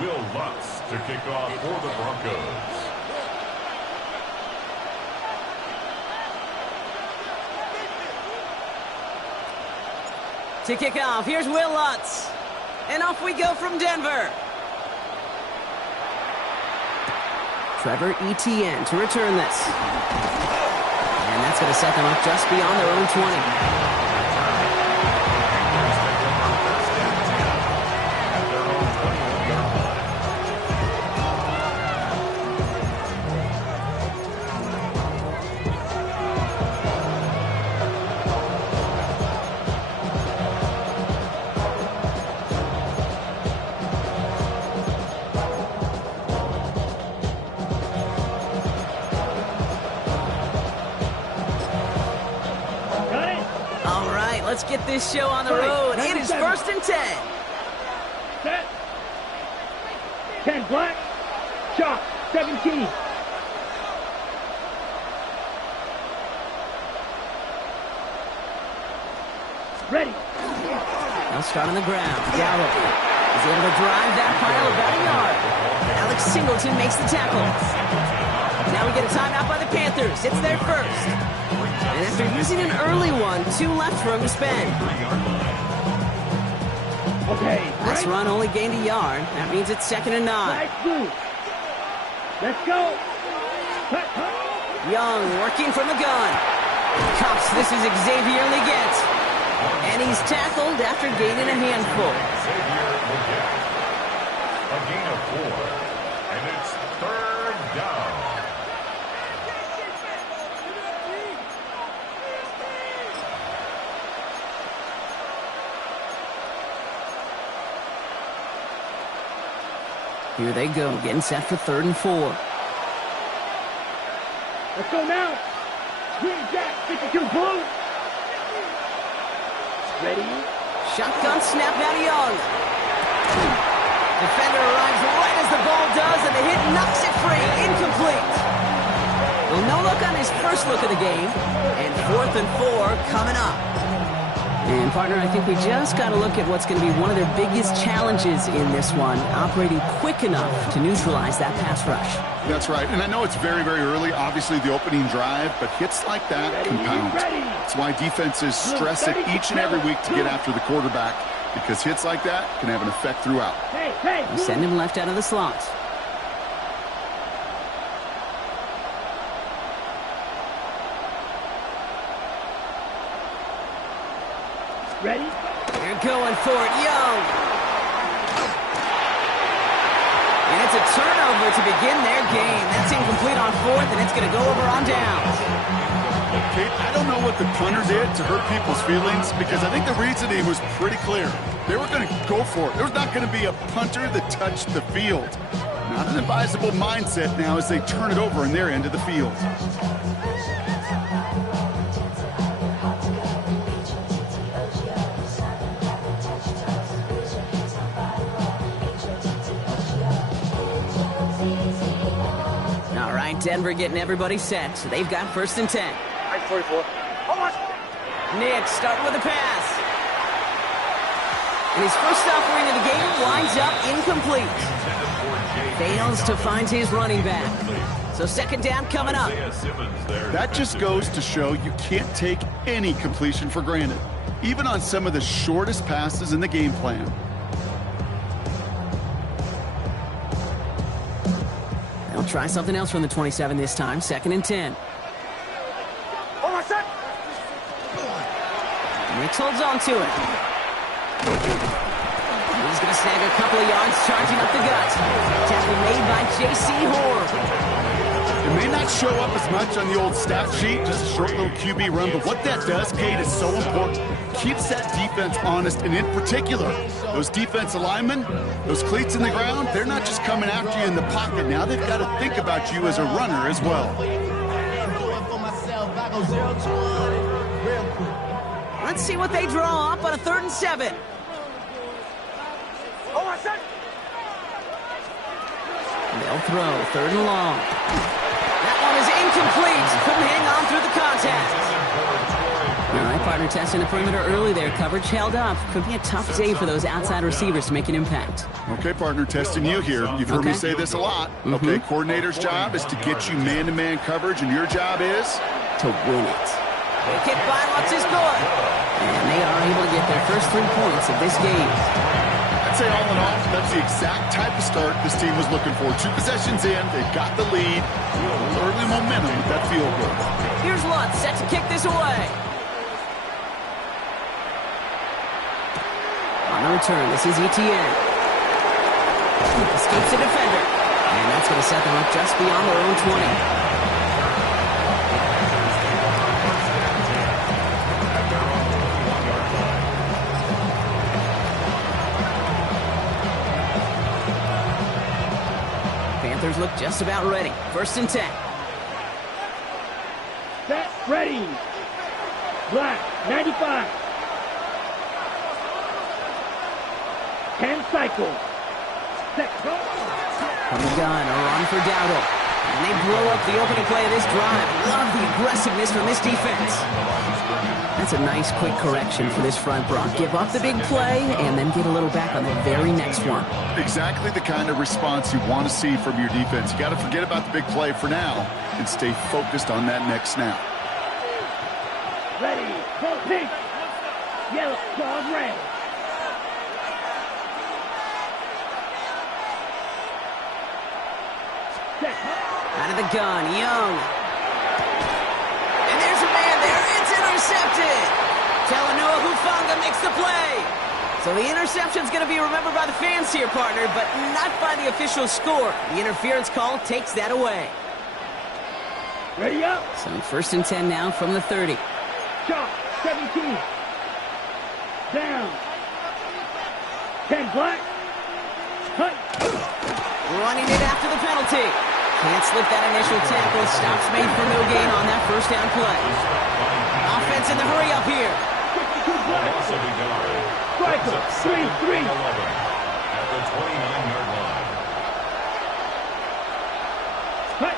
Will Lutz to kick off for the Broncos. To kick off, here's Will Lutz. And off we go from Denver. Trevor Etienne to return this. And that's going to set them up just beyond their own 20. Let's get this show on the road. It is 1st and 10. Set. 10 black. Shot. 17. Ready. They'll start on the ground. Gallup is able to drive that pile about a yard. Alex Singleton makes the tackle. Now we get a timeout by the Panthers. It's their first. And after using an early one, 2 left for him to spend. Okay. Last run only gained a yard. That means it's 2nd and 9. Nice move. Let's go. Young working from the gun. Cups, this is Xavier Leggett. And he's tackled after gaining a handful. A gain of 4. And it's 3rd down. Here they go, getting set for 3rd and 4. Let's go now. Green Jack, 52 blue. Ready. Shotgun snap now to Young. Defender arrives right as the ball does, and the hit knocks it free. Incomplete. Well, no look on his first look of the game. And 4th and 4 coming up. And, partner, I think we just got to look at what's going to be one of their biggest challenges in this one, operating quick enough to neutralize that pass rush. That's right. And I know it's very, very early, obviously, the opening drive, but hits like that compound. That's why defenses stress it each and every week to get after the quarterback, because hits like that can have an effect throughout. They send him left out of the slot. Ready? They're going for it, Young. And it's a turnover to begin their game. That's incomplete on 4th, and it's going to go over on downs. Kate, I don't know what the punter did to hurt people's feelings, because I think the reasoning was pretty clear. They were going to go for it. There's not going to be a punter that touched the field. Not an advisable mindset now as they turn it over in their end of the field. Denver getting everybody set. So they've got 1st and 10. 44. Nick starting with a pass. And his first offering of the game winds up incomplete. Fails to find his running back. So 2nd down coming up. That just goes to show you can't take any completion for granted, even on some of the shortest passes in the game plan. They'll try something else from the 27 this time. 2nd and 10. Nix holds on to it. He's going to snag a couple of yards, charging up the gut. Tackle made by J.C. Horn. It may not show up as much on the old stat sheet, just a short little QB run, but what that does, Kate, is so important. Keeps that defense honest, and in particular, those defensive linemen, those cleats in the ground, they're not just coming after you in the pocket. Now they've got to think about you as a runner as well. Let's see what they draw up on a 3rd and 7. They'll throw 3rd and long. That one is incomplete. Couldn't hang on through the contact. All right, partner, testing the perimeter early there. Coverage held up. Could be a tough day for those outside receivers to make an impact. Okay, partner, testing you here. You've heard me say this a lot. Okay, coordinator's job is to get you man-to-man coverage, and your job is? To win it. The kick by Lutz is good. And they are able to get their first 3 points of this game. I'd say all in all, that's the exact type of start this team was looking for. 2 possessions in, they've got the lead. A little early momentum with that field goal. Here's Lutz set to kick this away. On the return, this is Etienne. Escapes the defender. And that's going to set them up just beyond their own 20. Panthers look just about ready. 1st and 10. Set, ready. Black, 95. 10 cycle. Set, go. From the gun, a run for Dowdle. And they blow up the opening play of this drive. Love the aggressiveness from this defense. That's a nice quick correction for this front, Brock. Give up the big play and then get a little back on the very next one. Exactly the kind of response you want to see from your defense. You got to forget about the big play for now and stay focused on that next snap. Ready, go pink. Yellow, dog red. Set. Out of the gun, Young. And there's a man there. It's intercepted. Talanoa Hufanga makes the play. So the interception's going to be remembered by the fans here, partner, but not by the official score. The interference call takes that away. Ready up. So 1st and 10 now from the 30. Shot, 17. Down. 10 black. Cut. Running it after the penalty. Can't slip that initial tackle. Stops made for no gain on that 1st down play. Offense in the hurry up here. 52 black. Striker, 3-3. At the 29-yard line. Cut.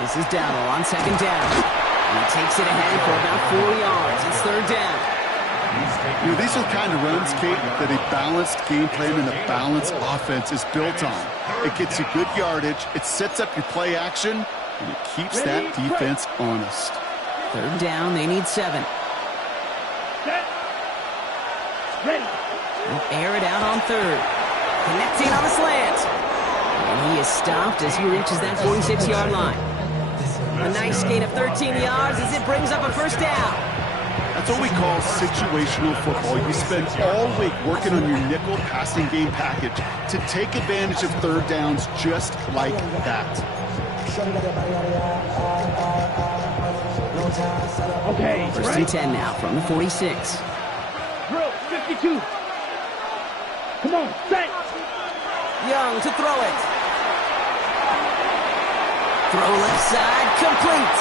This is Dowdle on 2nd down. And he takes it ahead for about 4 yards. It's 3rd down. You know, these are the kind of runs, Kate, that a balanced game plan and a balanced offense is built on. It gets you good yardage, it sets up your play action, and it keeps that defense honest. 3rd down, they need 7. Set. Ready. They'll air it out on 3rd. Connecting on the slant. And he is stopped as he reaches that 46-yard line. A nice gain of 13 yards as it brings up a 1st down. That's what we call situational football. You spend all week working on your nickel passing game package to take advantage of 3rd downs just like that. Okay, 1st and 10 now from the 46. Drill, 52. Come on, set. Young to throw it. Throw left side, complete.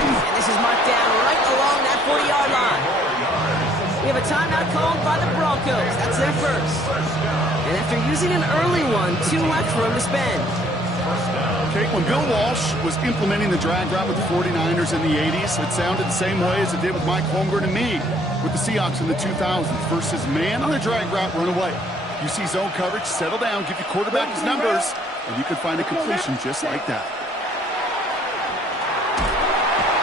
And this is marked down right along that 40-yard line. We have a timeout called by the Broncos. That's their 1st. And after using an early one, 2 left for him to spend. Okay, when Bill Walsh was implementing the drag route with the 49ers in the 80s, it sounded the same way as it did with Mike Holmgren and me with the Seahawks in the 2000s versus man on the drag route, run away. You see zone coverage, settle down, give your quarterback his numbers, and you can find a completion just like that.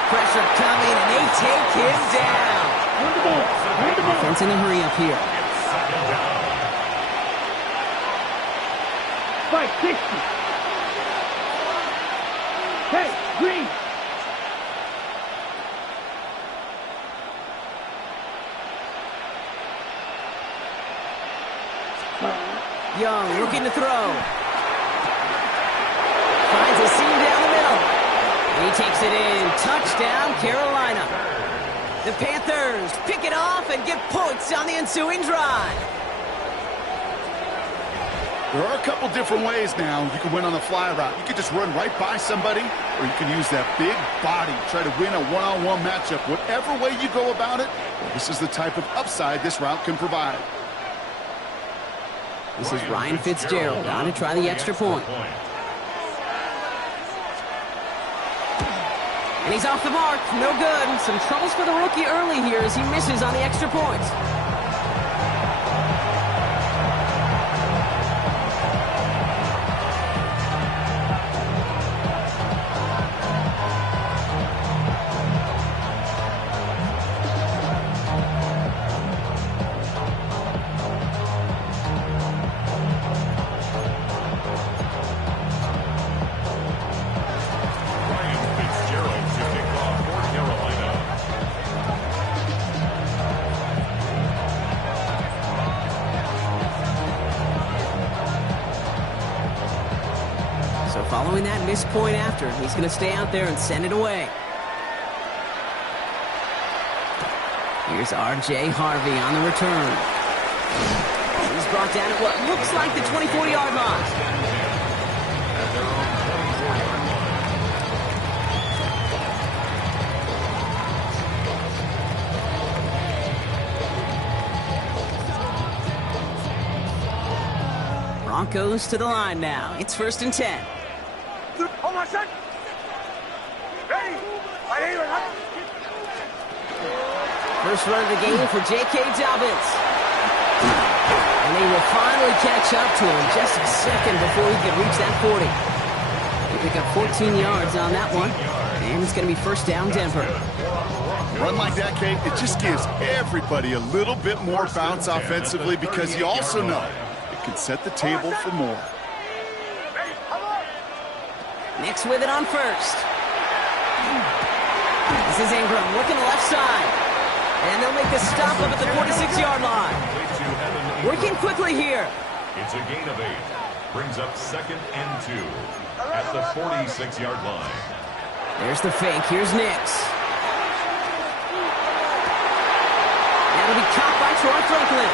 Pressure coming, and they take him down. Offense in a hurry up here. 560. Hey, green. Young looking to throw. Finds a seam down the middle. And he takes it in. Touchdown, Carolina. The Panthers pick it off and get points on the ensuing drive. There are a couple different ways now you can win on the fly route. You can just run right by somebody, or you can use that big body, try to win a one-on-one matchup. Whatever way you go about it, well, this is the type of upside this route can provide. This is Ryan Fitzgerald on to try the extra point. And he's off the mark. No good. Some troubles for the rookie early here as he misses on the extra points. Following that missed point after, he's going to stay out there and send it away. Here's R.J. Harvey on the return. He's brought down at what looks like the 24-yard line. Broncos to the line now. It's 1st and 10. Hold on, son. Ready? First run of the game for J.K. Dobbins. And they will finally catch up to him just a second before he can reach that 40. They pick up 14 yards on that one. And it's going to be first down Denver. A run like that, Kate, it just gives everybody a little bit more bounce offensively because you also know it can set the table for more. Nix with it on first. This is Ingram looking left side. And they'll make the stop up at the 46-yard line. Working quickly here. It's a gain of 8. Brings up 2nd and 2 at the 46-yard line. There's the fake. Here's Nix. That'll be caught by Troy Franklin.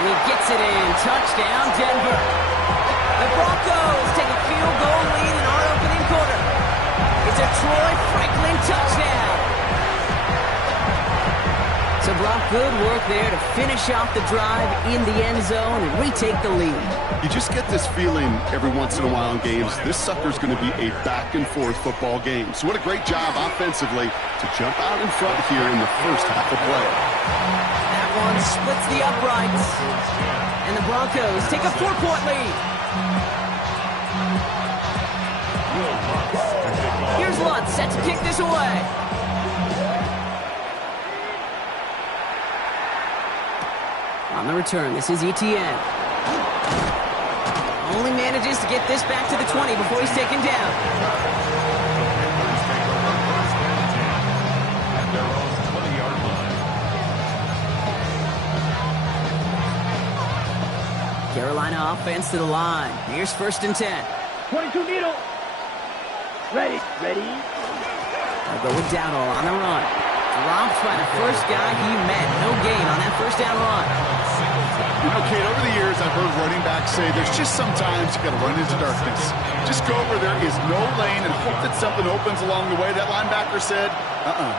And he gets it in. Touchdown, Denver. The Broncos take a field goal lead in our opening quarter. It's a Troy Franklin touchdown. So Brock, good work there to finish off the drive in the end zone and retake the lead. You just get this feeling every once in a while in games. This sucker's going to be a back-and-forth football game. So what a great job offensively to jump out in front here in the first half of play. That one splits the uprights. And the Broncos take a 4-point lead. Here's Lutz set to kick this away. On the return, this is Etienne. Only manages to get this back to the 20 before he's taken down. At their own 20-yard line. Carolina offense to the line. Here's 1st and 10. 22 needle. Ready. They'll go with Dowdle on the run. Dropped by the first guy he met. No gain on that first down run. You know, Kate, over the years, I've heard running backs say there's just sometimes you got to run into darkness. Just go where there is no lane and hope that something opens along the way. That linebacker said,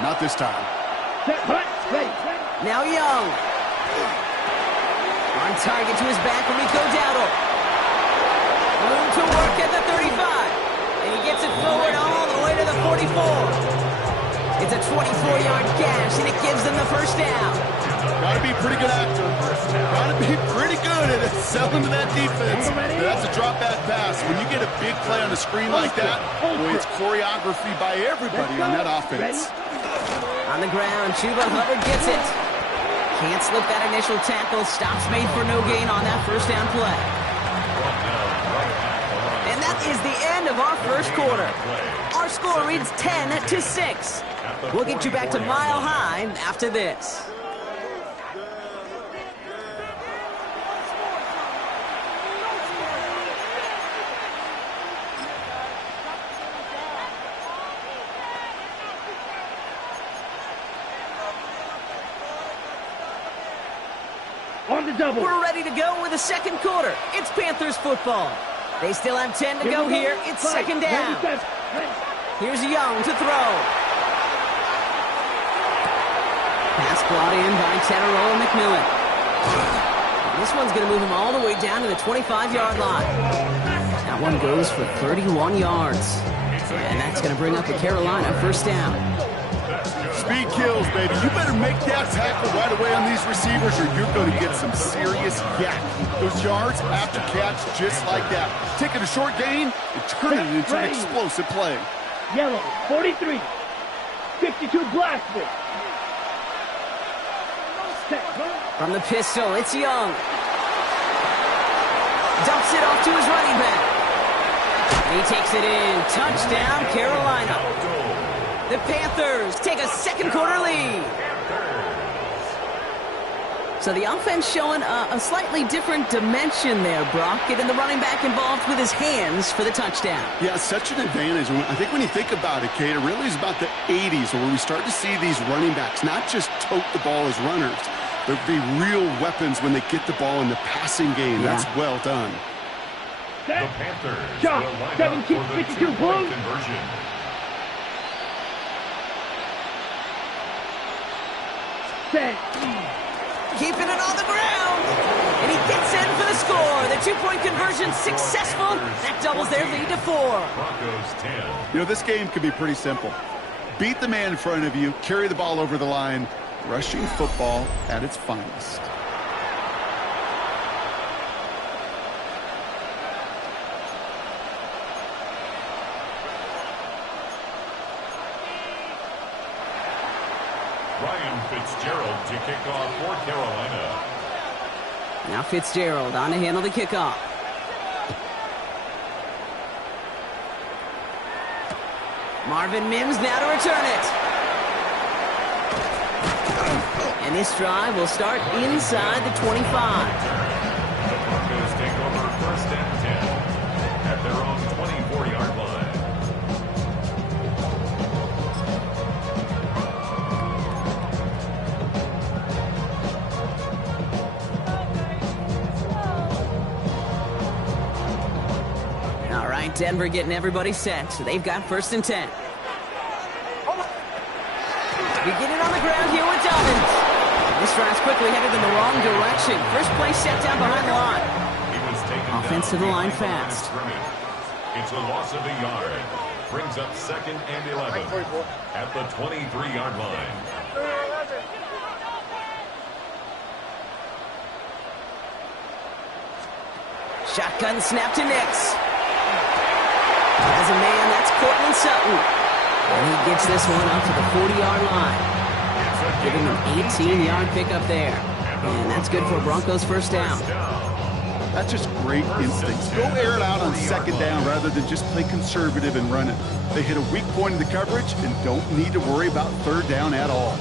not this time. Set, hut, ready. Now Young. On target to his back, Rico Dowdle. Room to work at the 35. And he gets it forward all the way to the 44. It's a 24-yard gash, and it gives them the first down. Got to be a pretty good actor. Got to be pretty good at selling to that defense. That's a drop-back pass. When you get a big play on the screen like that, boy, it's choreography by everybody on that offense. On the ground, Chuba Hubbard gets it. Can't slip that initial tackle. Stops made for no gain on that first down play. And that is the end of our first quarter. Our score reads 10-6. We'll get you back to Mile High after this. On the double. We're ready to go with the second quarter. It's Panthers football. They still have 10 to go here. It's second down. Here's Young to throw. Pass brought in by Teteroa McMillan. This one's going to move him all the way down to the 25-yard line. That one goes for 31 yards. And that's going to bring up a Carolina first down. Speed kills, baby. You better make that tackle right away on these receivers or you're going to get some serious yak. Those yards after catch just like that. Taking a short gain and turning it into an explosive play. Yellow, 43. 52 Blacksmith. From the pistol, it's Young. Dumps it off to his running back. And he takes it in. Touchdown, Carolina. The Panthers take a second quarter lead. So the offense showing a slightly different dimension there, Brock. Getting the running back involved with his hands for the touchdown. Yeah, such an advantage. I think when you think about it, Kate, it really is about the 80s where we start to see these running backs not just tote the ball as runners. There'll be real weapons when they get the ball in the passing game. Yeah. That's well done. The Panthers Shot, will line 17, up for the 52 two-point Blues. conversion. Set. Keeping it on the ground. And he gets in for the score. The two-point conversion successful. That doubles their lead to 4. Broncos 10. You know, this game can be pretty simple. Beat the man in front of you, carry the ball over the line, rushing football at its finest. Ryan Fitzgerald to kick off for Carolina. Now Fitzgerald on to handle the kickoff. Marvin Mims now to return it. And this drive will start inside the 25. The Broncos take over first and 10 at their own 24-yard line. All right, Denver getting everybody set. So they've got first and 10. We get it on the ground here with Dobbins. This drive's quickly headed in the wrong direction. First play set down behind the line. He was taken Offense to down the line behind the fast. scrimmage. It's a loss of a yard. Brings up second and 11 at the 23-yard line. Shotgun snap to Nix. As a man, that's Cortland Sutton. And he gets this one up to the 40-yard line. Giving him an 18-yard pickup there. And that's good for Broncos first down. That's just great instincts. Go air it out on second down rather than just play conservative and run it. They hit a weak point in the coverage and don't need to worry about third down at all.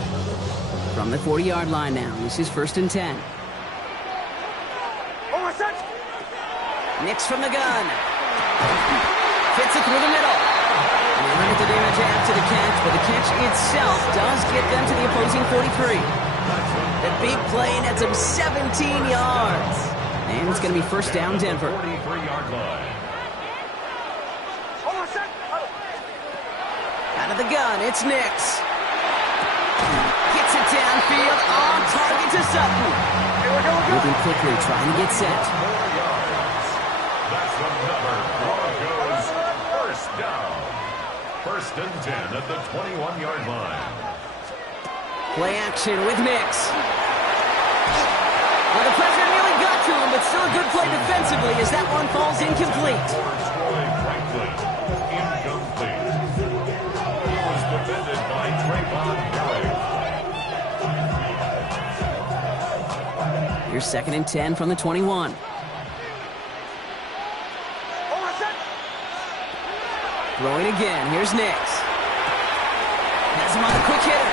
From the 40-yard line now, this is first and 10. Nix from the gun. Fits it through the middle. And they limit the damage after the catch, but the catch itself does get them to the opposing 43. The big play nets him 17 yards. And it's going to be first down, Denver. 43-yard line. Out of the gun, it's Nix. Gets it downfield, on target to Sutton. Moving quickly, trying to get set. 4 yards. That's another Broncos first down. First and 10 at the 21-yard line. Play action with Nix. Well, the pressure nearly got to him, but still a good play defensively as that one falls incomplete. Troy Franklin, incomplete. He was defended by Trayvon Herring. Here's second and 10 from the 21. Throwing again. Here's Nix. Has him on the quick hitter.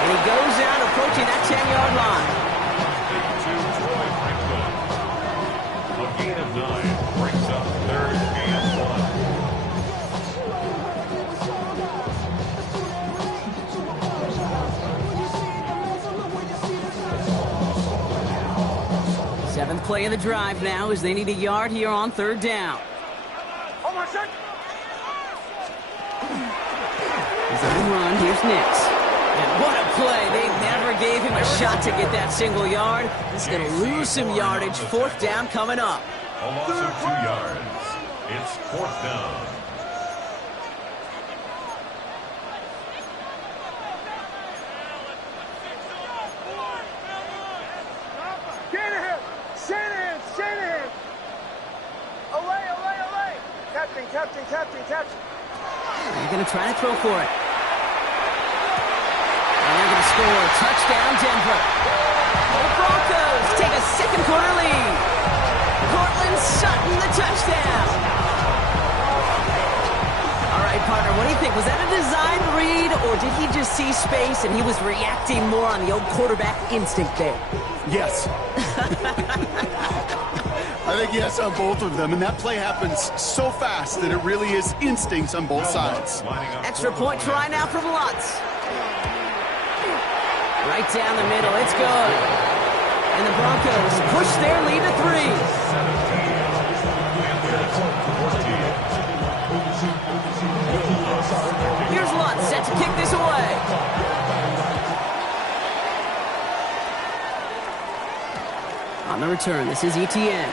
And he goes down approaching that 10-yard line. To Troy Franklin. A gain of 9 brings up third and 1. Seventh play of the drive now as they need a yard here on third down. He's on the run. Here's Nix. And what a play. They never gave him a shot to get that single yard. He's going to lose some yardage. Fourth down coming up. A loss of 2 yards. It's 4th down. Shanahan! Away! Captain! They're going to try to throw for it. And they're going to score. Touchdown, Denver. The Broncos take a second quarter lead. Cortland Sutton, the touchdown. All right, partner, what do you think? Was that a design read, or did he just see space and he was reacting more on the old quarterback instinct there? Yes. I think yes on both of them, and that play happens so fast that it really is instincts on both sides. Extra point try now from Lutz. Right down the middle, it's good. And the Broncos push their lead to 3. Here's Lutz set to kick this away. On the return, this is Etienne.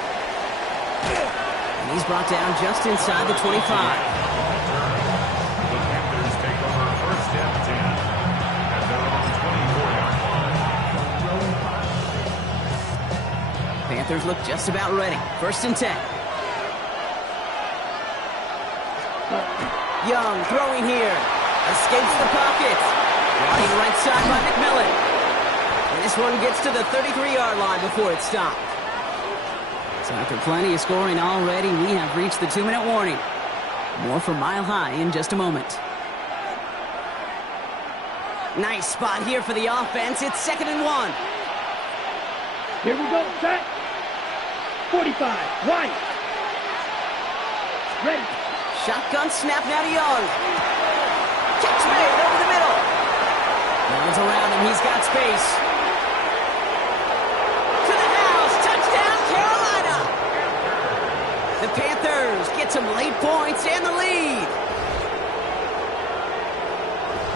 And he's brought down just inside the 25. The Panthers take over 1st and 10 at their own 24-yard line. Panthers look just about ready. 1st and 10. Young throwing here. Escapes the pocket. Running right side by McMillan. And this one gets to the 33-yard line before it's stopped. So after plenty of scoring already, we have reached the 2-minute warning. More from Mile High in just a moment. Nice spot here for the offense. It's 2nd and 1. Here we go, set. 45, right. Ready. Shotgun snap now to Young. Catch made over the middle. Runs around him. He's got space. To the house. Touchdown, Carolina. The Panthers get some late points and the lead.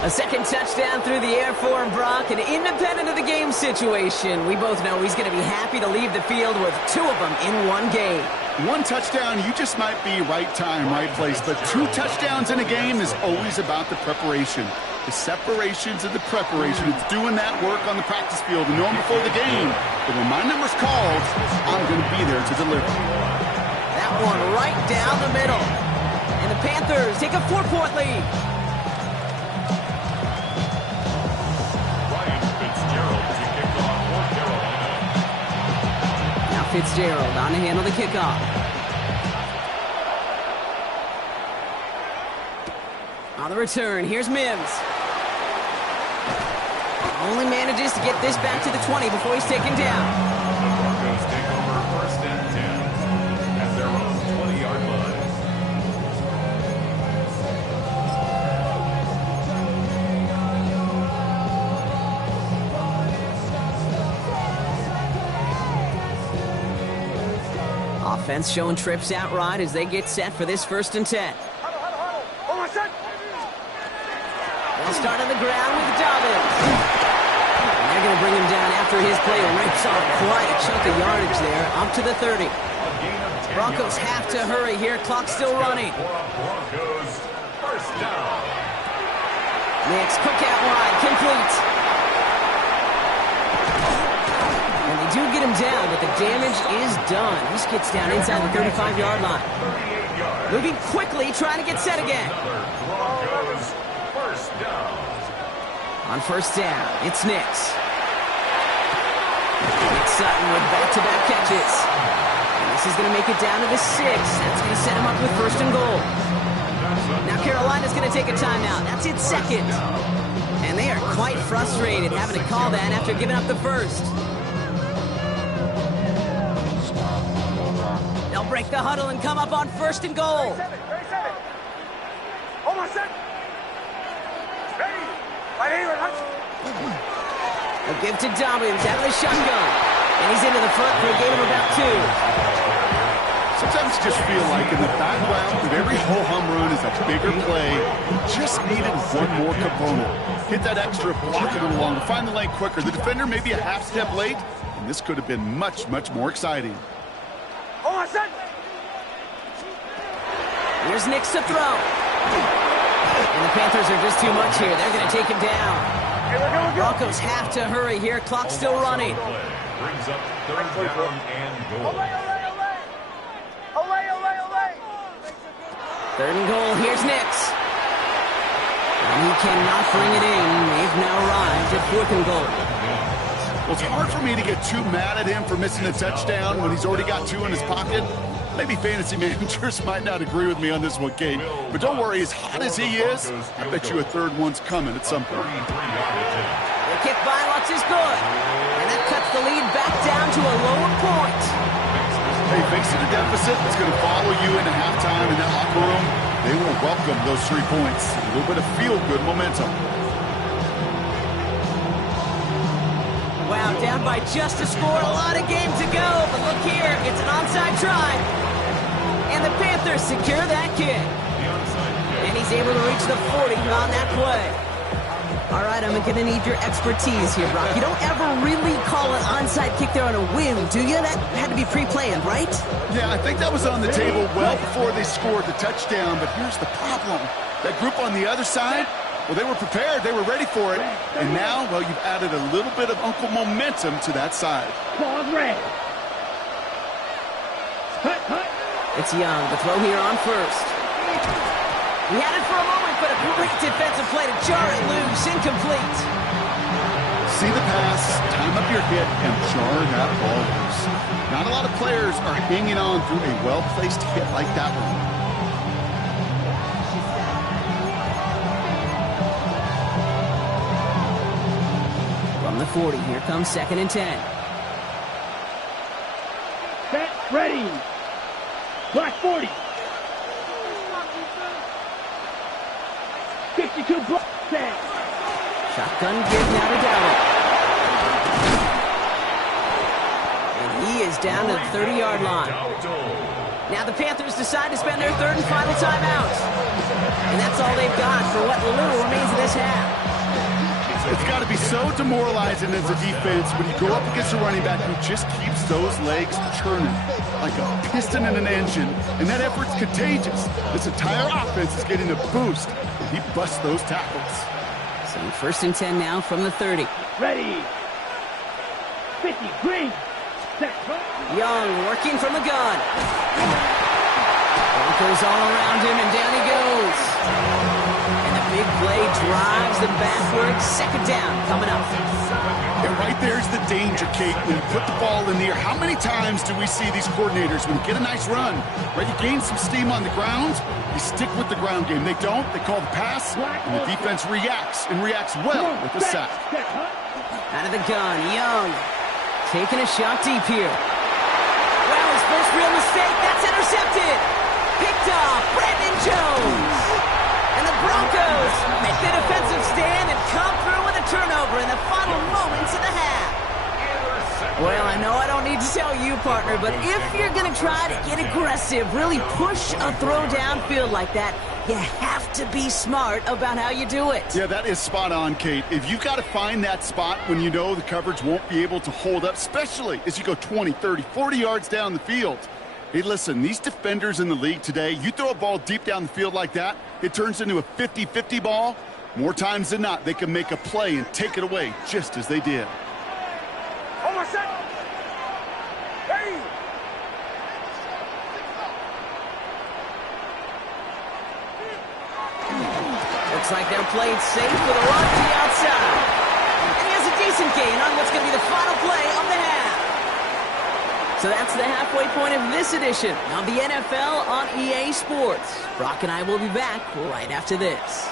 A second touchdown through the air for him, Brock, and independent of the game situation, we both know he's going to be happy to leave the field with 2 of them in one game. 1 touchdown, you just might be right time, right place. But 2 touchdowns in a game is always about the preparation. The separations and the preparation. It's doing that work on the practice field and knowing before the game that when my number's called, I'm going to be there to deliver. That one right down the middle. And the Panthers take a 4-point lead. Ryan Fitzgerald to kick off for Carolina. Now Fitzgerald on to handle the kickoff. On the return, here's Mims. Only manages to get this back to the 20 before he's taken down. The Broncos take over 1st and 10 at their own 20-yard line. Offense showing trips out right as they get set for this 1st and 10. Huddle. Oh, my son. They'll start on the ground with Dobbins. And they're going to bring him down after his play rips off quite a chunk of yardage there, up to the 30. A gain of 10 Broncos yards. have to hurry here. Clock still running. For a Broncos 1st down. Nix, quick out wide, complete. And they do get him down, but the damage is done. He gets down inside the 35-yard line. 38 yards. Moving quickly, trying to get set again. Another Broncos 1st down. On 1st down, it's Nix. It's Sutton with back-to-back catches. And this is going to make it down to the 6. That's going to set him up with 1st and goal. Now Carolina's going to take a timeout. That's its 2nd. And they are quite frustrated having to call that after giving up the 1st. They'll break the huddle and come up on 1st and goal. 37. Oh, my son. Ready. Right here, Hutch. They'll give to Dobbins out of the shotgun. And he's into the front for a gain of about 2. Sometimes you just feel like in the background of every ho-hum run is a bigger play. Just needed one more component. Hit that extra, block it along, find the lane quicker. The defender maybe a half step late, and this could have been much, much more exciting. Oh, my son. Here's Nix to throw. And the Panthers are just too much here. They're going to take him down. Broncos have to hurry here. Clock's still running. Brings up third down and goal. Third and goal. Here's Nix. And he cannot bring it in. They've now arrived at fourth and goal. Well, it's hard for me to get too mad at him for missing a touchdown when he's already got 2 in his pocket. Maybe fantasy managers might not agree with me on this one, Kate. But don't worry, as hot as he is, I bet you a third one's coming at some point. The kick by Lutz is good. And that cuts the lead back down to a lower point. Hey, facing a deficit that's going to follow you into halftime in that locker room, they will welcome those 3 points. A little bit of feel-good momentum. Wow, down by just a score. A lot of game to go. But look here, it's an onside try. And the Panthers secure that kick. And he's able to reach the 40 on that play. All right, I'm going to need your expertise here, Brock. You don't ever really call an onside kick there on a whim, do you? That had to be pre-planned, right? Yeah, I think that was on the table well before they scored the touchdown. But here's the problem. That group on the other side, well, they were prepared. They were ready for it. And now, well, you've added a little bit of Uncle momentum to that side. Pause red. It's Young. The throw here on first. He had it for a moment, but a great defensive play to jar it loose. Incomplete. See the pass, time up your hit, and jar that ball loose. Not a lot of players are hanging on through a well-placed hit like that one. From the 40, here comes 2nd and 10. Set, ready. Black 40. 52 block 10. Shotgun give now to Dowdle. And he is down to the 30-yard line. Now the Panthers decide to spend their third and final timeout. And that's all they've got for what little remains of this half. It's got to be so demoralizing as a defense when you go up against a running back who just keeps those legs churning like a piston in an engine, and that effort's contagious. This entire offense is getting a boost, and he busts those tackles. So 1st and 10 now from the 30. Ready. 50 green. Set. Young working from the gun. Broncos all around him, and down he goes. And the big play drives them backwards. 2nd down coming up. And right there's the danger, Kate, when you put the ball in the air. How many times do we see these coordinators, when you get a nice run, right, you gain some steam on the ground, you stick with the ground game. They don't, they call the pass, and the defense reacts, and reacts well with the sack. Out of the gun, Young taking a shot deep here. Well, his first real mistake, that's intercepted. Picked off, Brandon Jones. And the Broncos make the defensive stand and come through with a turnover in the final moments of the half. Well, I know I don't need to tell you, partner, but if you're going to try to get aggressive, really push a throw downfield like that, you have to be smart about how you do it. Yeah, that is spot on, Kate. If you've got to find that spot when you know the coverage won't be able to hold up, especially as you go 20, 30, 40 yards down the field. Hey, listen, these defenders in the league today, you throw a ball deep down the field like that, it turns into a 50-50 ball. More times than not, they can make a play and take it away just as they did. Almost set. Hey. Looks like they're playing safe with a run to the outside. And he has a decent gain on what's going to be the final play of the half. So that's the halfway point of this edition of the NFL on EA Sports. Brock and I will be back right after this.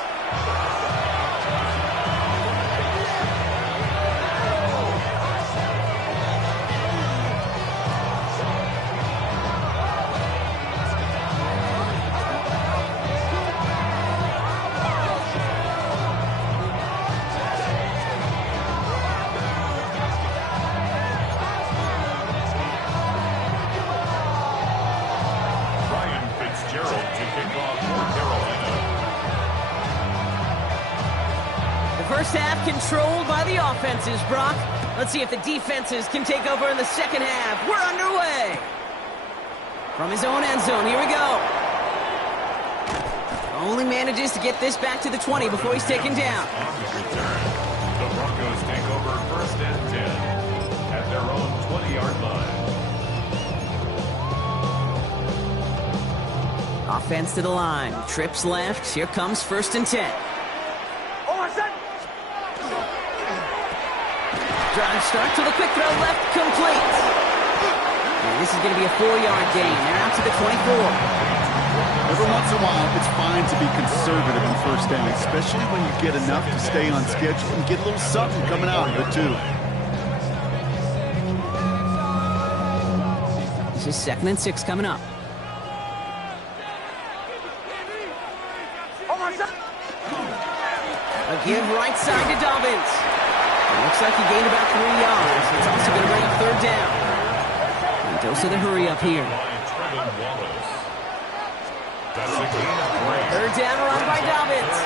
First half controlled by the offenses, Brock. Let's see if the defenses can take over in the second half. We're underway. From his own end zone, here we go. only manages to get this back to the 20 before he's taken down. On the return, the Broncos take over 1st and 10 at their own 20-yard line. Offense to the line. Trips left. Here comes 1st and 10. Drive start to the quick throw left, complete. And this is going to be a 4-yard gain. They're out to the 24. Every once in a while, it's fine to be conservative on 1st down, especially when you get enough to stay on schedule and get a little something coming out of it, too. This is 2nd and 6 coming up. A give right side to Dobbins. It looks like he gained about 3 yards. It's also going to bring up 3rd down. And Mendoza the hurry up here. That's a gain of 3. 3rd down run by Dobbins.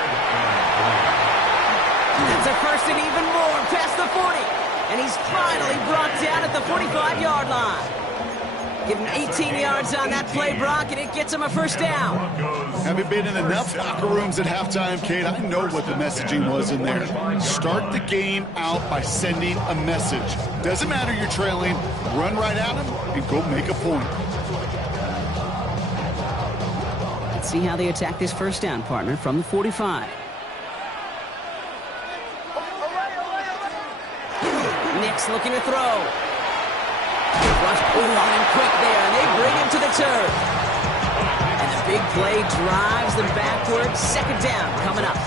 That's a 1st and even more past the 40. And he's finally brought down at the 45-yard line. Give him 18 yards on that play, Brock, and it gets him a 1st down. Having been in enough locker rooms at halftime, Kate, I know what the messaging was in there. Start the game out by sending a message. Doesn't matter you're trailing, run right at them and go make a point. Let's see how they attack this 1st down, partner, from the 45. Nix looking to throw. Rush pulled on him quick there, and they bring him to the turf. And the big play drives them backwards. 2nd down coming up.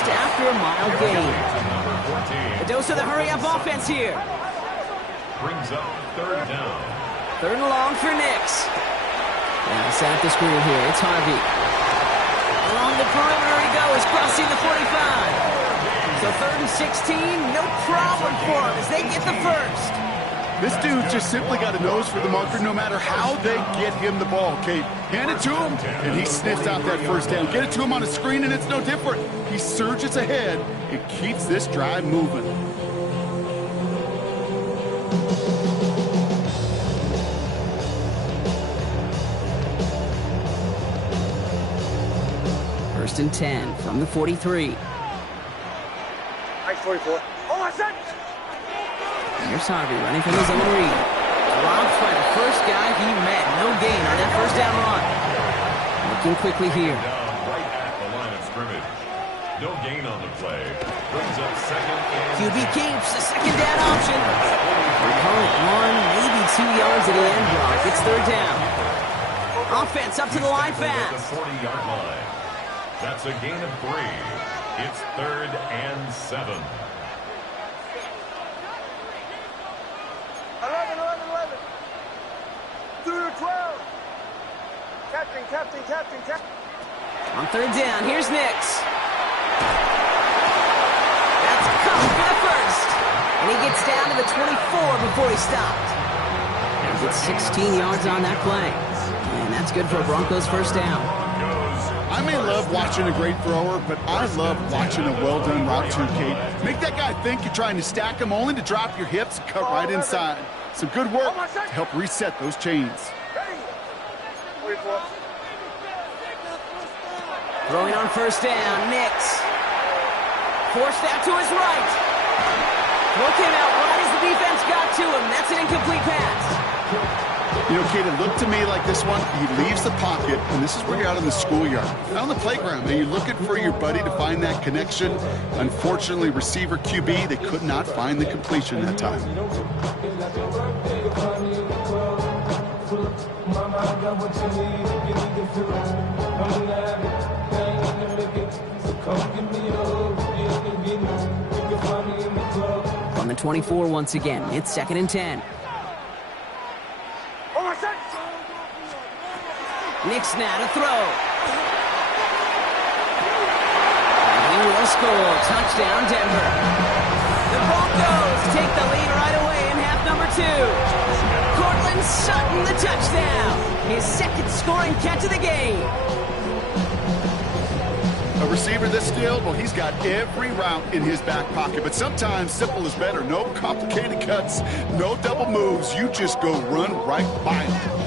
After a mild gain. Mendoza the hurry-up offense here. Brings up 3rd down. 3rd and long for Nix. Now set up the screen here. It's Harvey. Along the perimeter he goes, crossing the 45. So 3rd and 16, no problem for him as they get the 1st. This dude just simply got a nose for the marker no matter how they get him the ball, Kate. Hand it to him, and he sniffs out that 1st down. Get it to him on a screen, and it's no different. He surges ahead and keeps this drive moving. First and 10 from the 43. 44. Here's Harvey running from his own read. Dropped by the first guy he met. No gain on that 1st down run. Looking quickly here. Down right at the line of scrimmage. No gain on the play. Brings up 2nd and QB keeps the 2nd down option. They call it 1, maybe 2 yards at the end block. It's 3rd down. Offense up to the line fast. The 40-yard line. That's a gain of 3. It's 3rd and 7. 11. 2 to 12. Captain. On 3rd down, here's Nix. That's come for the 1st. And he gets down to the 24 before he stopped. And he gets 16 yards on that play. And that's good for a Broncos 1st down. I may love watching a great thrower, but I love watching a well-done route too, Kate. Make that guy think you're trying to stack him only to drop your hips and cut right inside. Some good work to help reset those chains. Throwing on 1st down, Nix. Forced out to his right. Throw came out right as the defense got to him. That's an incomplete pass. You know, Kate, it looked to me like this one, he leaves the pocket, and this is where you're out in the schoolyard, out on the playground, and you're looking for your buddy to find that connection. Unfortunately, receiver QB, they could not find the completion that time. On the 24 once again, it's 2nd and 10. Nix now to throw. will score. Touchdown, Denver. The Broncos take the lead right away in half number 2. Cortland Sutton, the touchdown. His second scoring catch of the game. A receiver this skilled, well, he's got every route in his back pocket. But sometimes simple is better. No complicated cuts, no double moves. You just go run right by him.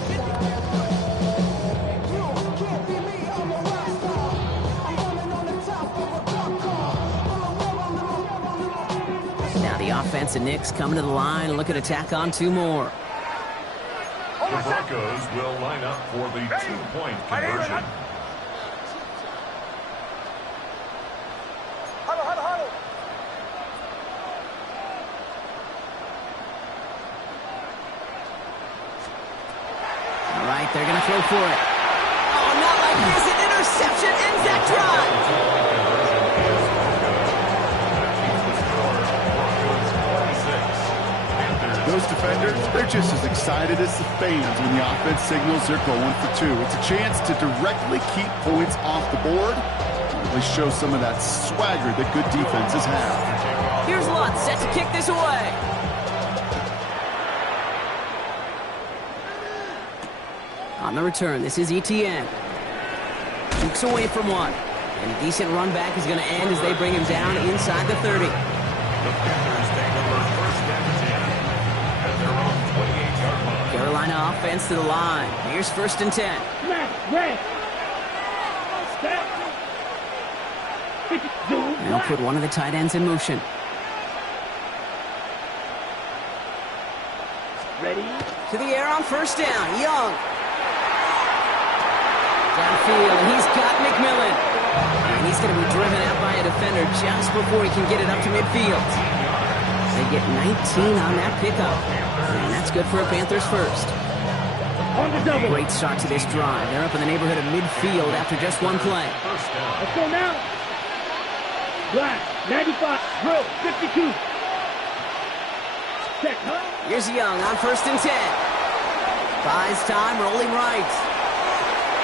Now the offense and Knicks coming to the line and looking to tack on 2 more. The Broncos will line up for the 2-point conversion. All right, they're going to throw for it. Oh, not like this. An interception ends that drive. Those defenders, they're just as excited as the fans when the offense signals they're going for 2. It's a chance to directly keep points off the board. Really show some of that swagger that good defenses have. Here's Lutz set to kick this away. On the return, this is Etienne. Jukes away from one. And a decent run back is going to end as they bring him down inside the 30. The Panthers take over first and 10 at their own 28-yard line. Carolina offense to the line. Here's first and 10. They'll put one of the tight ends in motion. Ready? To the air on first down. Young. Downfield, and he's got McMillan. And he's going to be driven out by a defender just before he can get it up to midfield. They get 19 on that pickup. And that's good for a Panthers first. On the double. Great start to this drive. They're up in the neighborhood of midfield after just one play. Let's go now. Black, 95, drill, 52. Check, huh? Here's Young on first and 10. Buys time, rolling right.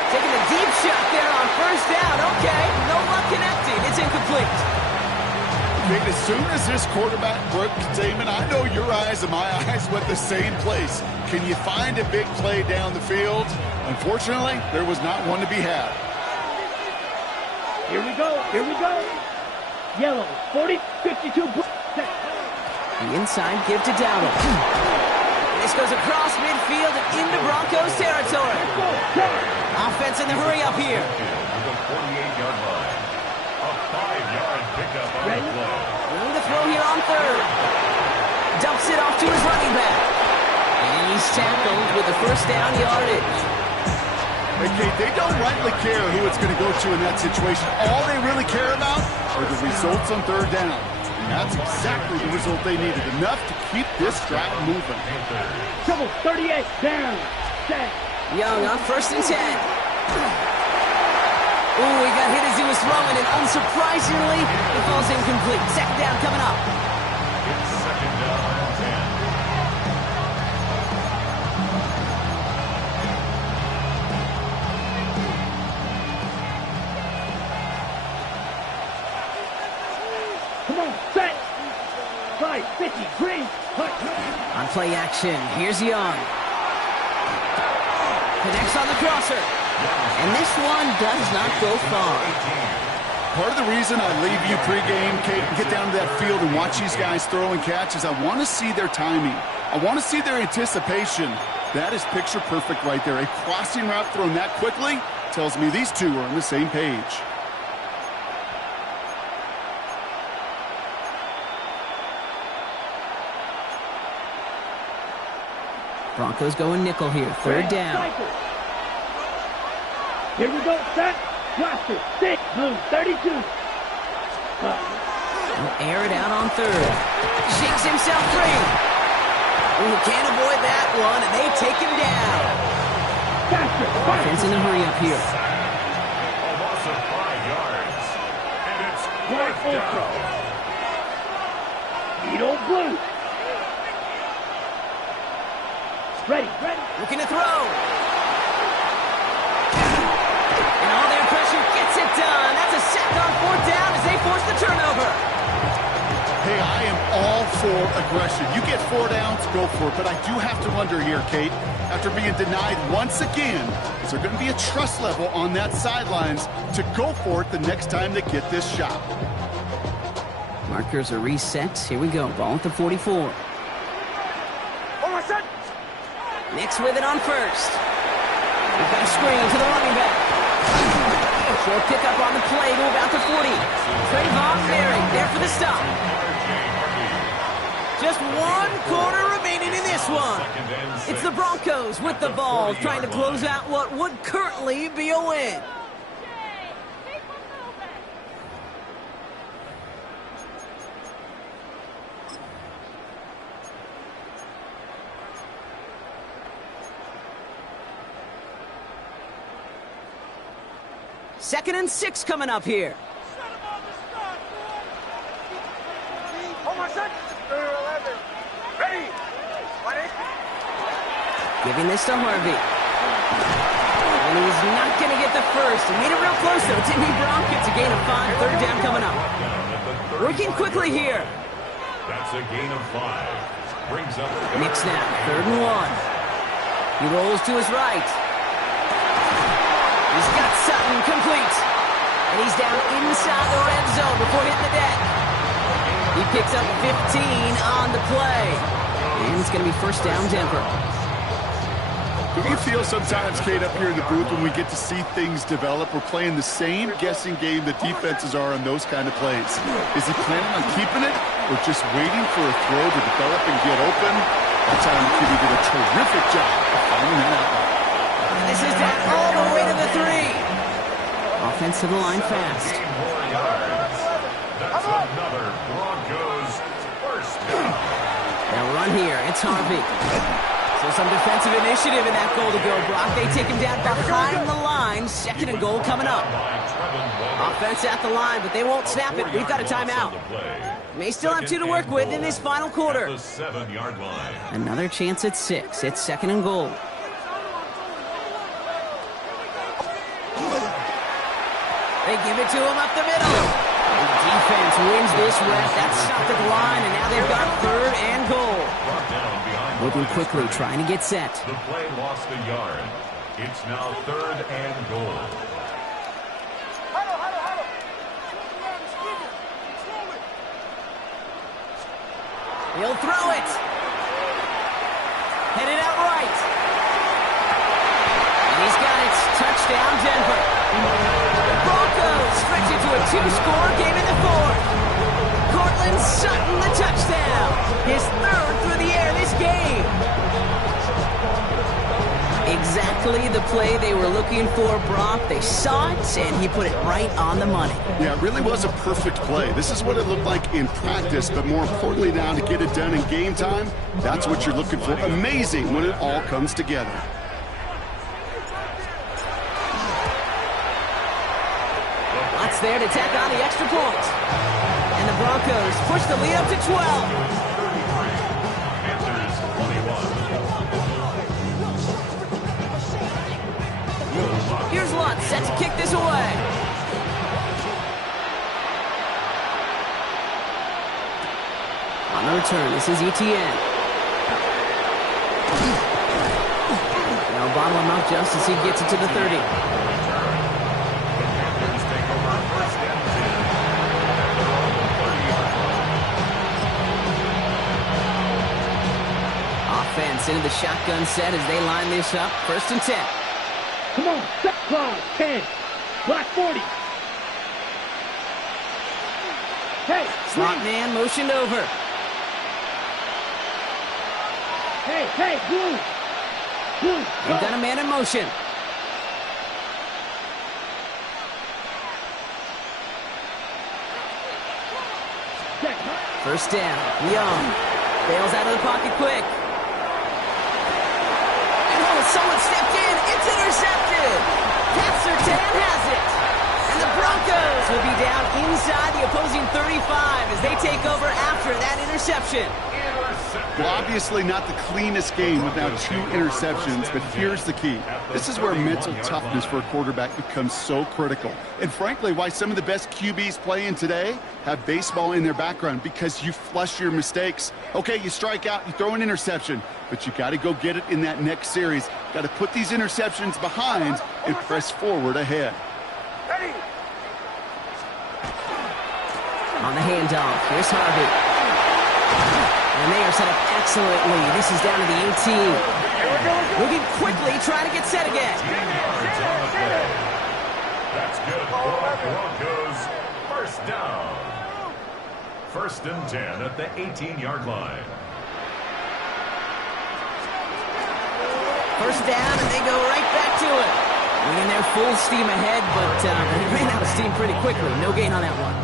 Taking a deep shot there on first down. Okay, no luck connecting. It's incomplete. Okay, as soon as this quarterback broke containment, I know your eyes and my eyes went the same place. Can you find a big play down the field? Unfortunately, there was not one to be had. Here we go, here we go. Yellow, 40, 52. The inside give to Dowdle. This goes across midfield and into Broncos territory. Offense in the hurry up here. The 48-yard line. A 5-yard pickup on the play. Willing to throw here on third. Dumps it off to his running back. And he's tackled with the first down yardage. Okay, they don't rightly care who it's going to go to in that situation. All they really care about are the results on third down. And that's exactly the result they needed. Enough to keep this drive moving. Trouble, 38, down, set. Young on first and 10. Ooh, he got hit as he was throwing, and unsurprisingly, it falls incomplete. Second down coming up. It's second down and 10. Come on, set. 5, 50, green, hut. On play action, here's Young. Connects on the crosser. And this one does not go far. Part of the reason I leave you pregame, Kate, and get down to that field and watch these guys throw and catch is I want to see their timing. I want to see their anticipation. That is picture perfect right there. A crossing route thrown that quickly tells me these two are on the same page. Broncos going nickel here. Third down. Here we go, set. Blaster, 6, blue, 32. He'll air it out on third. Shakes himself free. Ooh, can't avoid that one, and they take him down. Offense in a hurry up here. A loss of 5 yards. And it's fourth down. Vito blue. Ready, ready. Looking to throw. And all their pressure gets it done. That's a sack on fourth down as they force for aggression. You get 4 downs, go for it. But I do have to wonder here, Kate, after being denied once again, is there going to be a trust level on that sidelines to go for it the next time they get this shot? Markers are reset. Here we go. Ball at the 44. Nix with it on first. We've got a screen to the running back. Short pickup on the play to about the 40. Trayvon Merrick there for the stop. Just 1 quarter remaining in this one. It's the Broncos with the ball, trying to close out what would currently be a win. Second and 6 coming up here. Giving this to Harvey. And he's not going to get the first. He made it real close, though. Timmy Brown gets a gain of 5. Third down coming up. Working quickly here. That's a gain of 5. Brings up Nix now. 3rd and 1. He rolls to his right. He's got Sutton complete. And he's down inside the red zone before hitting the deck. He picks up 15 on the play. And it's going to be first down Denver. Do you feel sometimes, Kate, up here in the booth when we get to see things develop, we're playing the same guessing game the defenses are on those kind of plays? Is he planning on keeping it or just waiting for a throw to develop and get open? That time QB did a terrific job of finding that out. This is down all the way to the 3. Offense to the line fast. That's another Broncos first down. Now run here. It's Harvey. So some defensive initiative in that goal to go, Brock. They take him down behind the line. 2nd and goal coming up. Offense at the line, but they won't snap it. We've got a timeout. May still have 2 to work with in this final quarter. The 7-yard line. Another chance at 6. It's 2nd and goal. They give it to him up the middle. And the defense wins this rep. That's stopped at the line, and now they've got 3rd and goal. Moving quickly, trying to get set. The play lost a yard. It's now 3rd and goal. He'll throw it. Headed out right. And he's got it. Touchdown, Denver. The Broncos stretch it to a 2-score game in the 4th. Cortland Sutton the touchdown. His 3rd through the air this game. Exactly the play they were looking for, Brock. They saw it, and he put it right on the money. Yeah, it really was a perfect play. This is what it looked like in practice, but more importantly now to get it done in game time, that's what you're looking for. Amazing when it all comes together. Lots there to tack on the extra point. And the Broncos push the lead up to 12. Here's Lutz set to kick this away. On the return, this is Etienne. Now bottle him up just as he gets it to the 30. Offense into the shotgun set as they line this up. 1st and 10. Come on, set clock, 10. Black 40. Hey, Slot man motioned over. Hey, blue. Blue, They've got a man in motion. First down, Young. Bails out of the pocket quick. And someone stepped in. It's intercepted. Pat Surtain has it. And the Broncos will be down inside the opposing 35 as they take over after that interception. interception. Well, obviously not the cleanest game with now 2 interceptions, but here's the key. This is where mental toughness for a quarterback becomes so critical. And frankly, why some of the best QBs playing today have baseball in their background, because you flush your mistakes. Okay, you strike out, you throw an interception, but you got to go get it in that next series. Got to put these interceptions behind and press forward ahead. On the handoff, here's Harvey. And they are set up excellently. This is down to the 18. Moving quickly, trying to get set again. That's good for the Broncos. First down. First and 10 at the 18-yard line. First down, and they go right back to it. Winging their full steam ahead, but they ran out of steam pretty quickly. No gain on that one.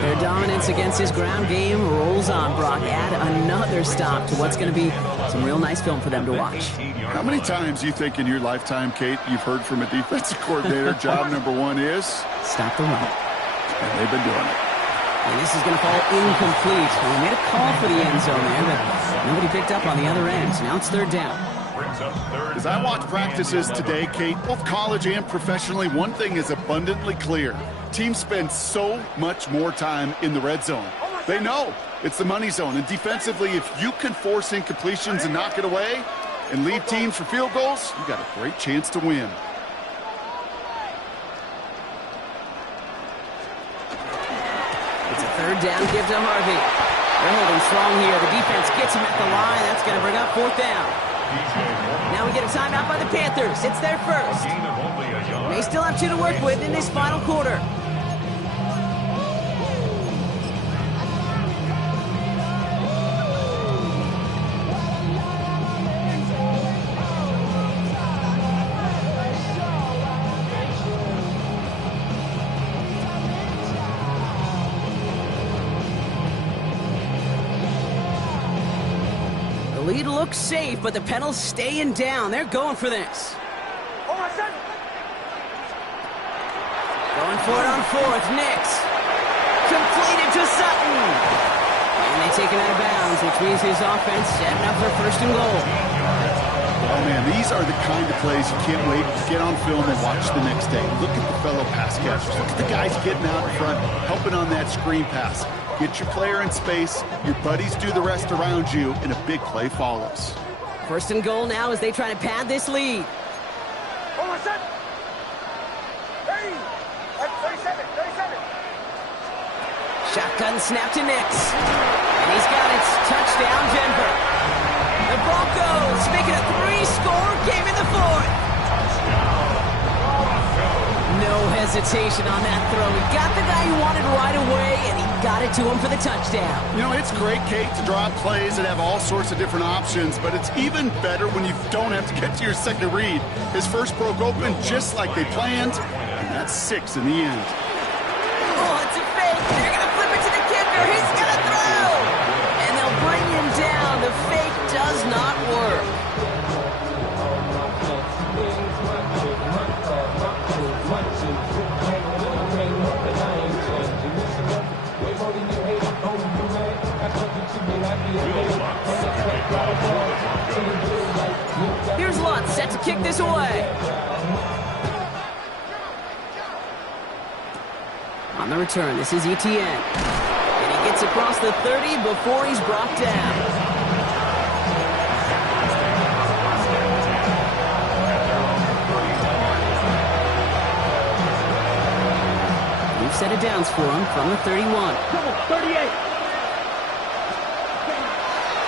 Their dominance against his ground game rolls on, Brock. Add another stop to what's going to be some real nice film for them to watch. How many times do you think in your lifetime, Kate, you've heard from a defensive coordinator, job number 1 is? Stop the run. And they've been doing it. And this is going to fall incomplete. We made a call for the end zone there, but nobody picked up on the other end. So now it's third down. As I watch practices today, Kate, both college and professionally, one thing is abundantly clear. Teams spend so much more time in the red zone. They know it's the money zone. And defensively, if you can force incompletions and knock it away and leave teams for field goals, you got a great chance to win. It's a third down give to Harvey. They're holding strong here. The defense gets him at the line. That's going to bring up fourth down. Now we get a timeout by the Panthers. It's their first. They still have 2 to work with in this final quarter. The lead looks safe, but the Pedals staying down. They're going for this. Going for it on fourth. Nix. Completed to Sutton. And they take it out of bounds, which means his offense setting up for first and goal. Oh, man, these are the kind of plays you can't wait to get on film and watch the next day. Look at the fellow pass catchers. Look at the guys getting out in front, helping on that screen pass. Get your player in space, your buddies do the rest around you, and a big play follows. First and goal now as they try to pad this lead. Shotgun snap to Nix. And he's got it. Touchdown, Denver. The Broncos making a 3-score game in the fourth. No hesitation on that throw. He got the guy he wanted right away, and he got it to him for the touchdown. You know, it's great, Kate, to draw up plays that have all sorts of different options, but it's even better when you don't have to get to your second read. His first broke open just like they planned, and that's 6 in the end. Oh, it's a fake. They're going to flip it to the kicker. He's going to throw. And they'll bring him down. The fake does not work. Here's Lutz set to kick this away. On the return, this is Etienne. And he gets across the 30 before he's brought down. We've set it downs for him from the 31. 38.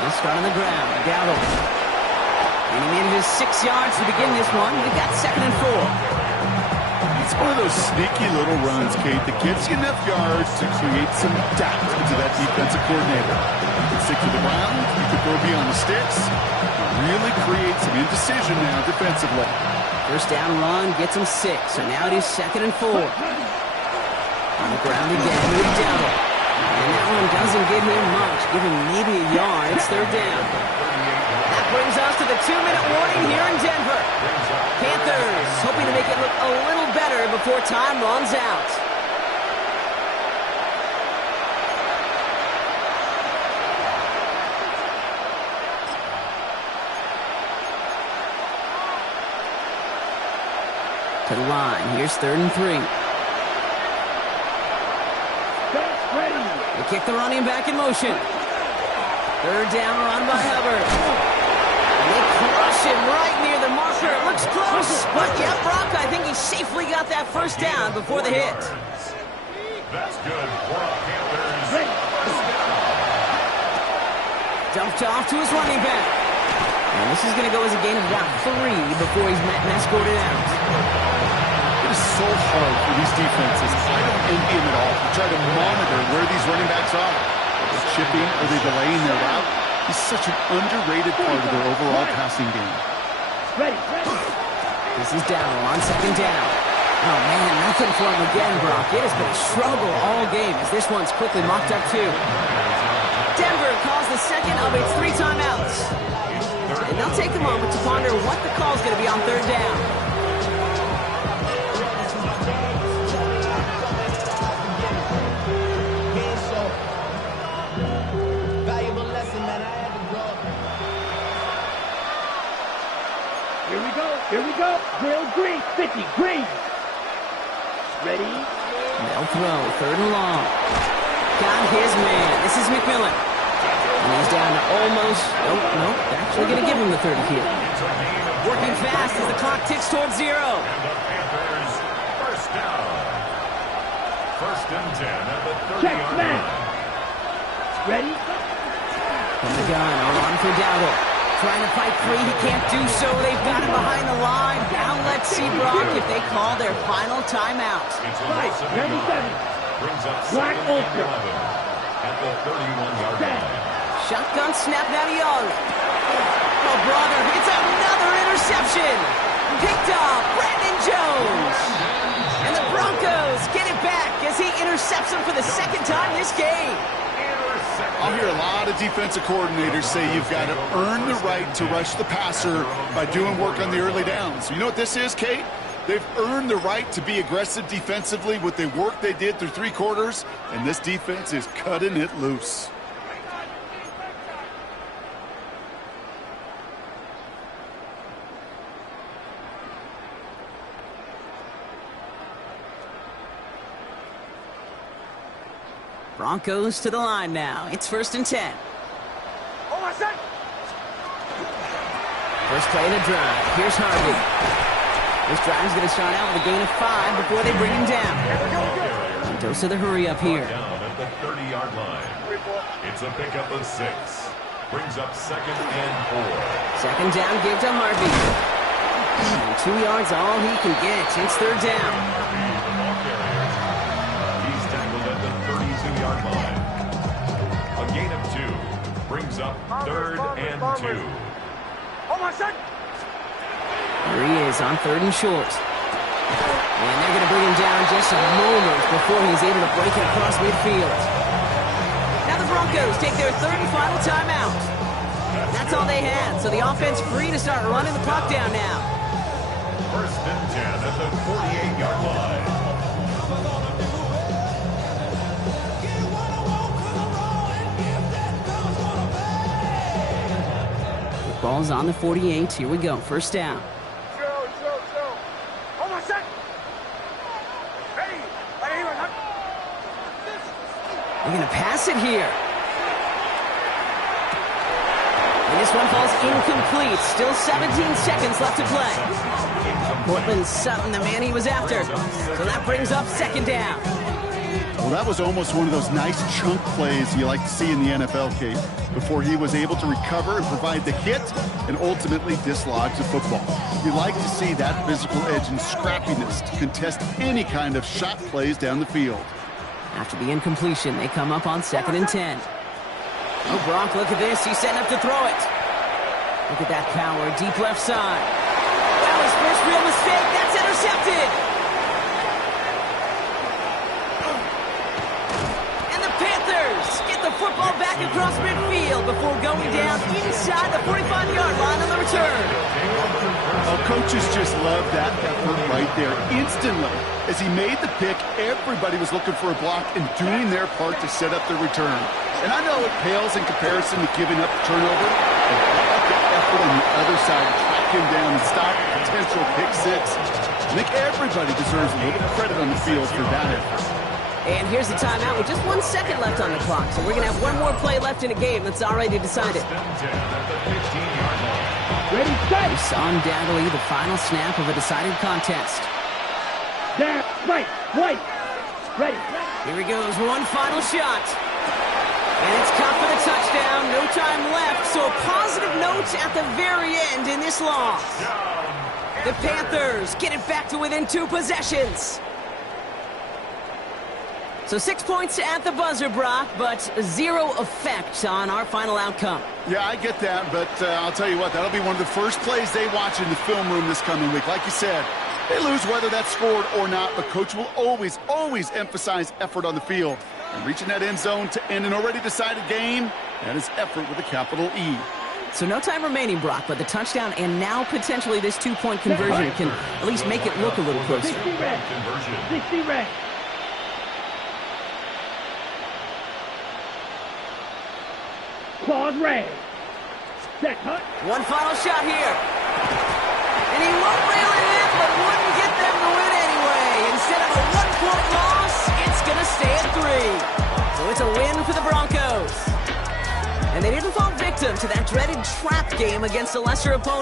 He'll start on the ground. Gallo. And he made it his 6 yards to begin this one. We've got 2nd and 4. It's one of those sneaky little runs, Kate, that gives you enough yards to create some doubt into that defensive coordinator. You can stick to the ground, you can throw beyond the sticks, really create some indecision now defensively. First down run gets him 6, so now it is 2nd and 4. On the ground again, Moody Dowdle. And that one doesn't give him much, give him maybe a yard. It's 3rd down. That brings us to the 2-minute warning here in Denver. Panthers hoping to make it look a little better before time runs out. To the line. Here's 3rd and 3. Ready. They kick the running back in motion. 3rd down, run by Hubbard. And they crush him right near the marker. It looks close, but yeah, Brock, I think he safely got that 1st down before the hit. That's good for a Panthers. First down. Dumped off to his running back. And this is going to go as a gain of about 3 before he's met and escorted out. It is so hard for these defenses. I don't envy them at all to try to monitor where these running backs are. Are they chipping? Are they delaying their route? He's such an underrated part of their overall passing game. Ready. This is Dowdle on 2nd down. Oh, man, nothing for him again, Brock. It has been a struggle all game as this one's quickly mocked up, too. Denver calls the second of its 3 timeouts. And they'll take a moment to ponder what the call's going to be on 3rd down. Here we go. Grilled green. 50. Green. Ready. They'll throw. 3rd and long. Got his man. This is McMillan. And he's down to almost... Nope. They're actually going to give him the 30 here. Working fast as the clock ticks towards 0. And the Panthers, first down. 1st and 10 at the 30-yard line. Ready. From the gun, a run for Dowdle. Trying to fight free, he can't do so. They've got him behind the line. Now let's see, Brock, if they call their final timeout. It's a Right, loss of 97. 11. Brings up Black 2nd and Ultra. 11 at the 31-yard line. Shotgun snap now to Young. Oh, brother, it's another interception. Picked off Brandon Jones. And the Broncos get it back as he intercepts him for the 2nd time this game. I'll hear a lot of defensive coordinators say you've got to earn the right to rush the passer by doing work on the early downs. You know what this is, Kate? They've earned the right to be aggressive defensively with the work they did through 3 quarters, and this defense is cutting it loose. Broncos to the line now. It's 1st and 10. First play of the drive. Here's Harvey. This drive's going to start out with a gain of 5 before they bring him down. Mendoza the hurry up here. Down at the 30-yard line. It's a pickup of 6. Brings up 2nd and 4. 2nd down, give to Harvey. And 2 yards, all he can get. It's 3rd down. He's tackled at the 32-yard line. A gain of 2. Brings up 3rd and 2. Here he is on 3rd and short. And they're going to bring him down just a moment before he's able to break it across midfield. Now the Broncos take their 3rd and final timeout. That's all they had, so the offense free to start running the clock down now. 1st and 10 at the 48-yard line. Ball's on the 48. Here we go. 1st down. They're going to pass it here. And this one falls incomplete. Still 17 seconds left to play. Portland Sutton, the man he was after. So that brings up 2nd down. Well, that was almost one of those nice chunk plays you like to see in the NFL, Kate, before he was able to recover and provide the hit and ultimately dislodge the football. You like to see that physical edge and scrappiness to contest any kind of shot plays down the field. After the incompletion, they come up on 2nd and 10. Oh, Brock, look at this. He's setting up to throw it. Look at that power. Deep left side. That was first real mistake. That's intercepted. And the Panthers get the football back across midfield before going down inside the 45-yard line on the return. Well, coaches just love that effort right there. Instantly, as he made the pick, everybody was looking for a block and doing their part to set up the return. And I know it pales in comparison to giving up the turnover, but the effort on the other side to track him down and stop a potential pick 6. I think everybody deserves a little credit on the field for that effort. And here's the timeout with just 1 second left on the clock. So we're going to have one more play left in a game that's already decided. First and 10 at the 15-yard line. Ready, set. It's undoubtedly the final snap of a decided contest. Down, right, white. Ready. Here he goes, one final shot. And it's caught for the touchdown. No time left, so a positive note at the very end in this loss. The Panthers get it back to within 2 possessions. So 6 points at the buzzer, Brock, but 0 effect on our final outcome. Yeah, I get that, but I'll tell you what, that'll be one of the first plays they watch in the film room this coming week. Like you said, they lose whether that's scored or not, but Coach will always, always emphasize effort on the field. And reaching that end zone to end an already decided game, that is effort with a capital E. So no time remaining, Brock, but the touchdown and now potentially this 2-point conversion can at least make it look a little closer. 60 red. 60 red. Claws red. Set, cut. One final shot here. And he won't reel it in, but wouldn't get them to win anyway. Instead of a 1-point loss, it's going to stay at 3. So it's a win for the Broncos. And they didn't fall victim to that dreaded trap game against a lesser opponent.